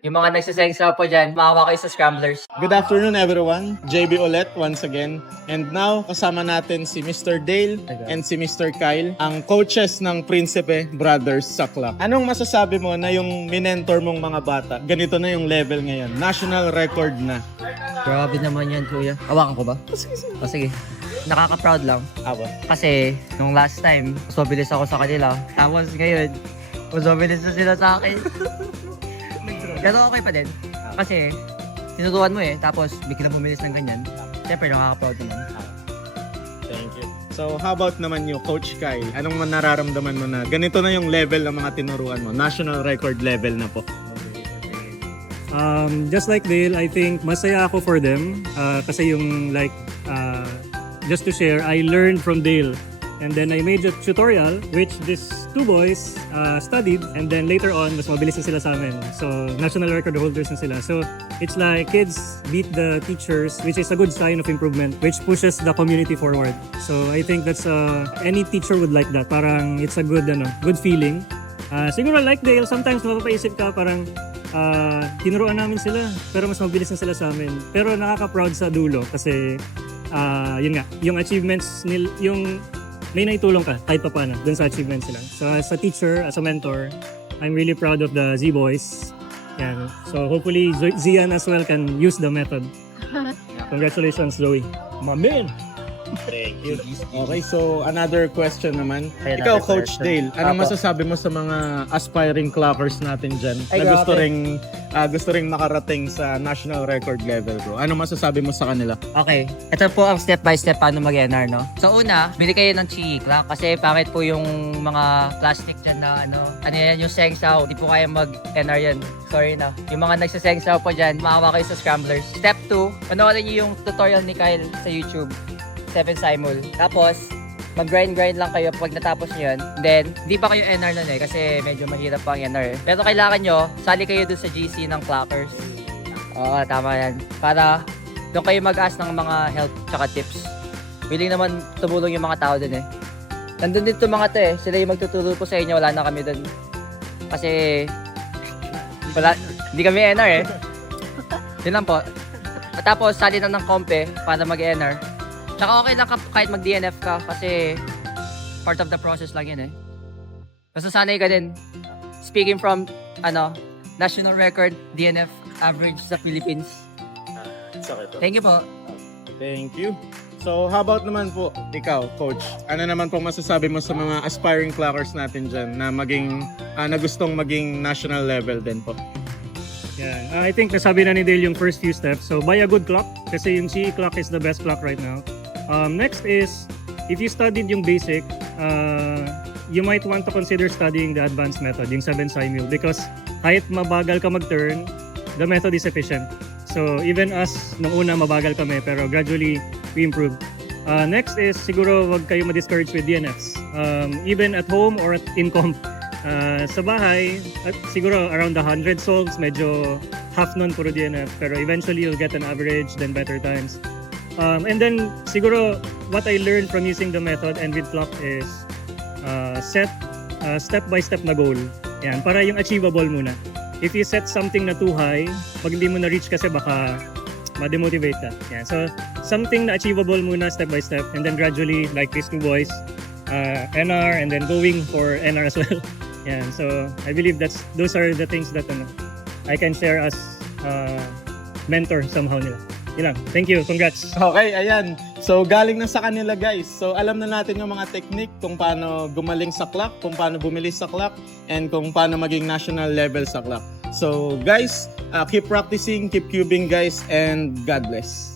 Yung mga nagsasengsa po dyan, maawa kayo sa scramblers. Good afternoon everyone, JB ulit once again. And now, kasama natin si Mr. Dale and si Mr. Kyle, ang coaches ng Prinsipe Brothers sa club. Anong masasabi mo na yung minentor mong mga bata, ganito na yung level ngayon, national record na? Grabe naman yan, kuya. Awakan ko ba? O sige. Nakaka-proud lang. Aba. Kasi, nung last time, mas mabilis ako sa kanila. Tapos ngayon, mas mabilis na sila sa akin. Pero okay pa din. Kasi, tinutuan mo tapos biglang bumilis ng ganyan. Siyempre, nakaka-proud naman. Thank you. So, how about naman you, Coach Kyle? Anong nararamdaman mo na ganito na yung level ng mga tinuruan mo? National record level na po. Just like Dale, I think masaya ako for them. Kasi yung just to share, I learned from Dale. And then I made a tutorial which these two boys studied, and then later on, mas mabilis na sila sa amin. So, national record holders na sila. So, it's like kids beat the teachers, which is a good sign of improvement, which pushes the community forward. So, I think that's any teacher would like that. Parang it's a good feeling. Siguro like Dale, sometimes mapapaisip ka parang tinuruan namin sila, pero mas mabilis na sila sa amin. Pero nakaka-proud sa dulo kasi yun nga, yung achievements yung may naitulong ka kahit pa paano dun sa achievements nila. So as a teacher, as a mentor, I'm really proud of the Z-Boys. Yan. So hopefully Zian as well can use the method. Congratulations, Zoe. My man! Thank you. Okay, so another question naman. Ay, Ikaw, another Coach question. Dale, anong Apo. masasabi mo sa mga aspiring clockers natin dyan Ay, na grabe. gusto ring makarating sa national record level, bro? Anong masasabi mo sa kanila? Okay, ito po ang step by step paano mag-NR, no? So una, bili kayo ng Chi clock kasi pangit po yung mga plastic dyan na ano yan, yung sengsaw, hindi po kaya mag-NR yan. Sorry na. Yung mga nagsasengsaw po dyan, maawa kayo sa scramblers. Step 2, panoorin niyo yung tutorial ni Kyle sa YouTube. 7 simul. Tapos, mag-grind lang kayo pag natapos nyo yun. Then, hindi pa kayo NR nun kasi medyo mahirap pa ang NR. Pero kailangan nyo, sali kayo dun sa GC ng clockers. Oo, tama yan. Para doon kayo mag-ask ng mga help tsaka tips. Willing naman tumulong yung mga tao dun Nandun dito mga to Sila yung magtuturo po sa inyo. Wala na kami dun. Kasi, hindi kami NR Yun lang po. At tapos, sali na ng kompe para mag-NR. Tsaka okay lang kahit mag-DNF ka kasi part of the process lang yun Basta sanay ka din. Speaking from, national record, DNF average sa Philippines. Thank you po. Thank you. So, how about naman po, ikaw, Coach? Ano naman po masasabi mo sa mga aspiring clockers natin dyan na na gustong maging national level din po? Yeah, I think nasabi na ni Dale yung first few steps. So buy a good clock kasi yung CE clock is the best clock right now. Next is, if you studied yung basic, you might want to consider studying the advanced method, yung 7 simul, because kahit mabagal ka mag-turn, the method is efficient. So even us, nung una mabagal kami, pero gradually we improve. Next is, siguro wag kayo ma-discourage with DNFs. Even at home or in comp. Sa bahay, siguro around 100 solves, medyo half nun puro DNF, pero eventually you'll get an average, then better times. And then siguro what I learned from using the method and with clock is set step by step na goal. Yan, para yung achievable muna. If you set something na too high, pag hindi mo na reach kasi baka ma-demotivate ka. Yan. So something na achievable muna step by step, and then gradually, like these two boys, NR and then going for NR as well. Yan. So I believe those are the things that I can share as mentor somehow nila. Yun lang. Thank you. Congrats. Okay, ayan. So, galing na sa kanila, guys. So, alam na natin yung mga technique kung paano gumaling sa clock, kung paano bumili sa clock, and kung paano maging national level sa clock. So, guys, keep practicing, keep cubing, guys, and God bless.